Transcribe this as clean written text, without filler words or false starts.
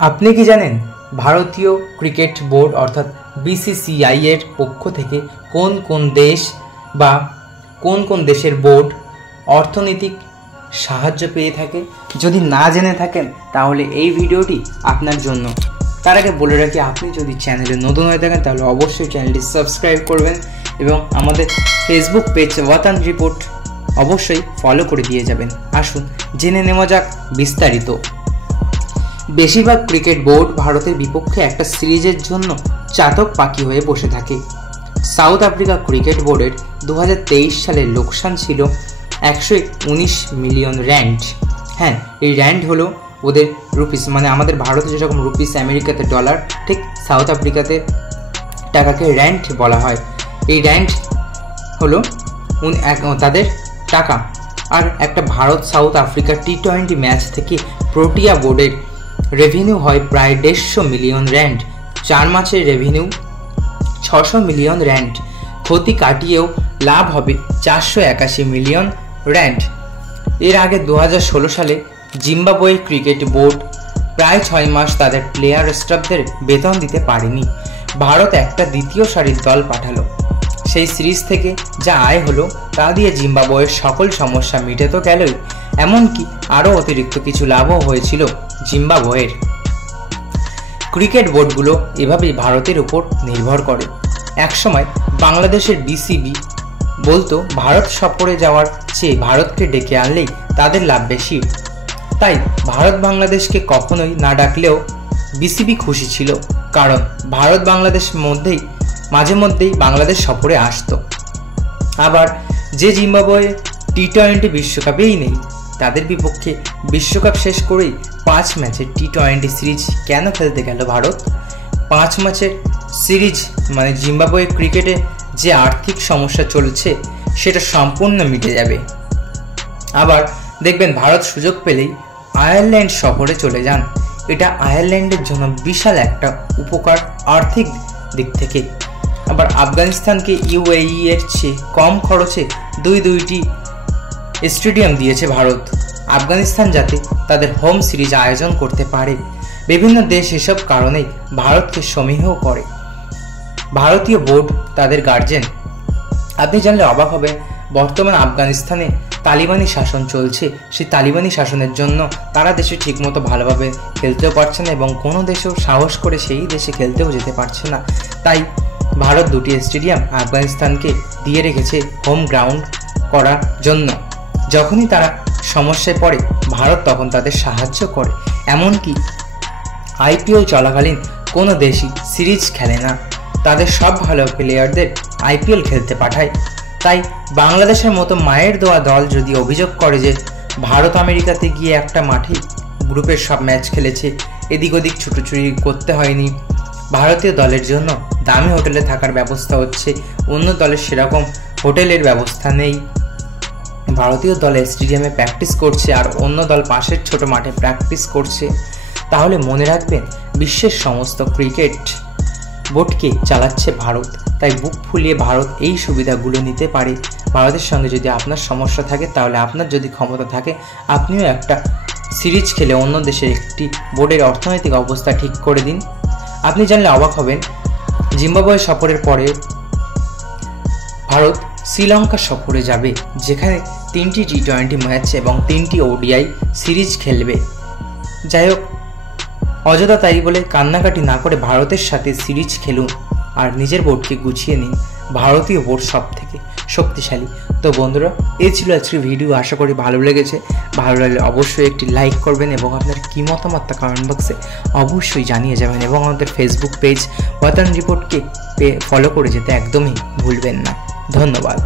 আপনি কি জানেন ভারতীয় ক্রিকেট বোর্ড অর্থাৎ বিসিসিআই এর পক্ষ থেকে কোন কোন দেশ বা কোন কোন দেশের বোর্ড অর্থনৈতিক সাহায্য পেয়ে থাকে? যদি না জেনে থাকেন তাহলে এই ভিডিওটি আপনার জন্য। তার আগে বলে রাখি, আপনি যদি চ্যানেলে নতুন হয়ে থাকেন তাহলে অবশ্যই চ্যানেলটি সাবস্ক্রাইব করবেন এবং আমাদের ফেসবুক পেজ ওয়াতান রিপোর্ট অবশ্যই ফলো করে দিয়ে যাবেন। আসুন জেনে নেওয়া যাক বিস্তারিত। বেশিরভাগ ক্রিকেট বোর্ড ভারতের বিপক্ষে একটা সিরিজের জন্য চাতক পাখি হয়ে বসে থাকে। সাউথ আফ্রিকা ক্রিকেট বোর্ডের 2023 সালের লোকসান ছিল 119 মিলিয়ন র্যান্ড। হ্যাঁ, এই র্যান্ড হলো ওদের রুপিস, মানে আমাদের ভারতে যেরকম রুপিস, আমেরিকাতে ডলার, ঠিক সাউথ আফ্রিকাতে টাকাকে র্যান্ড বলা হয়। এই র্যান্ড হলো তাদের টাকা। আর একটা ভারত সাউথ আফ্রিকা টি-20 ম্যাচ থেকে প্রোটিয়া বোর্ডের রেভিনিউ হয় প্রায় 150 মিলিয়ন র্যান্ড। 4 মাসের রেভিনিউ 600 মিলিয়ন র্যান্ড। ক্ষতি কাটিয়েও লাভ হবে 481 মিলিয়ন র্যান্ড। এর আগে 2016 সালে জিম্বাবুয়ে ক্রিকেট বোর্ড প্রায় 6 মাস তাদের প্লেয়ার স্টাফদের বেতন দিতে পারেনি। ভারত একটা দ্বিতীয় সারির দল পাঠালো। সেই সিরিজ থেকে যা আয় হলো তা দিয়ে জিম্বাবুয়ের সকল সমস্যা মিটে তো গেলই, এমনকি আরও অতিরিক্ত কিছু লাভও হয়েছিল জিম্বাবুয়ের। ক্রিকেট বোর্ডগুলো এভাবেই ভারতের উপর নির্ভর করে। একসময় বাংলাদেশের বিসিবি বলতো ভারত সফরে যাওয়ার চেয়ে ভারতকে ডেকে আনলেই তাদের লাভ বেশি। তাই ভারত বাংলাদেশকে কখনোই না ডাকলেও বিসিবি খুশি ছিল, কারণ ভারত বাংলাদেশ মাঝে মধ্যেই বাংলাদেশ সফরে আসতো। আবার যে জিম্বাবুয়ে টি-20 বিশ্বকাপেই নেই, তাদের বিপক্ষে বিশ্বকাপ শেষ করেই 5 ম্যাচের টি-20 সিরিজ কেন খেলতে গেল ভারত? 5 ম্যাচের সিরিজ মানে জিম্বাবুয়ে ক্রিকেটে যে আর্থিক সমস্যা চলছে সেটা সম্পূর্ণ মিটে যাবে। আবার দেখবেন ভারত সুযোগ পেলেই আয়ারল্যান্ড সফরে চলে যান। এটা আয়ারল্যান্ডের জন্য বিশাল একটা উপকার আর্থিক দিক থেকে। আবার আফগানিস্তানকে ইউএই এর চেয়ে কম খরচে দুইটি স্টেডিয়াম দিয়েছে ভারত, আফগানিস্তান যাতে তাদের হোম সিরিজ আয়োজন করতে পারে। বিভিন্ন দেশ এসব কারণেই ভারতকে সমীহ করে। ভারতীয় বোর্ড তাদের গার্জেন। আপনি জানলে অবাক হবে, বর্তমান আফগানিস্তানে তালিবানি শাসন চলছে। সেই তালিবানি শাসনের জন্য তারা দেশে ঠিকমতো ভালোভাবে খেলতেও পারছে না এবং কোনো দেশেও সাহস করে সেই দেশে খেলতেও যেতে পারছে না। তাই ভারত 2টি স্টেডিয়াম আফগানিস্তানকে দিয়ে রেখেছে হোম গ্রাউন্ড করার জন্য। যখনই তারা সমস্যায় পড়ে ভারত তখন তাদের সাহায্য করে। এমনকি আইপিএল চলাকালীন কোনো দেশই সিরিজ খেলে না, তাদের সব ভালো প্লেয়ারদের আইপিএল খেলতে পাঠায়। তাই বাংলাদেশের মতো মায়ের দেওয়া দল যদি অভিযোগ করে যে ভারত আমেরিকাতে গিয়ে একটা মাঠে গ্রুপের সব ম্যাচ খেলেছে, এদিক ওদিক ছুটোছুটি করতে হয়নি, ভারতীয় দলের জন্য দামি হোটেলে থাকার ব্যবস্থা হচ্ছে, অন্য দলের সেরকম হোটেলের ব্যবস্থা নেই, ভারতীয় দল স্টেডিয়ামে প্র্যাকটিস করছে আর অন্য দল পাশের ছোট মাঠে প্র্যাকটিস করছে, তাহলে মনে রাখবেন বিশ্বের সমস্ত ক্রিকেট বোর্ডকে চালাচ্ছে ভারত। তাই বুক ফুলিয়ে ভারত এই সুবিধাগুলো নিতে পারে। ভারতের সঙ্গে যদি আপনার সমস্যা থাকে, তাহলে আপনার যদি ক্ষমতা থাকে আপনিও একটা সিরিজ খেলে অন্য দেশের একটি বোর্ডের অর্থনৈতিক অবস্থা ঠিক করে দিন। আপনি জানলে অবাক হবেন, জিম্বাবুয়ে সফরের পরে ভারত শ্রীলঙ্কা সফরে যাবে, যেখানে 3টি টি-20 ম্যাচ এবং 3টি ওডিআই সিরিজ খেলবে। যাই হোক, অযথা তাই বলে কান্নাকাটি না করে ভারতের সাথে সিরিজ খেলুন আর নিজের বোর্ডকে গুছিয়ে নিন। ভারতীয় বোর্ড সব থেকে শক্তিশালী। তো বন্ধুরা, এই ছিল আজকের ভিডিও। আশা করি ভালো লেগেছে। ভালো লাগলে অবশ্যই একটি লাইক করবেন এবং আপনার কী মতামত তা কমেন্ট বক্সে অবশ্যই জানিয়ে যাবেন এবং আমাদের ফেসবুক পেজ ওয়াতান রিপোর্টকে ফলো করে যেতে একদমই ভুলবেন না। ধন্যবাদ।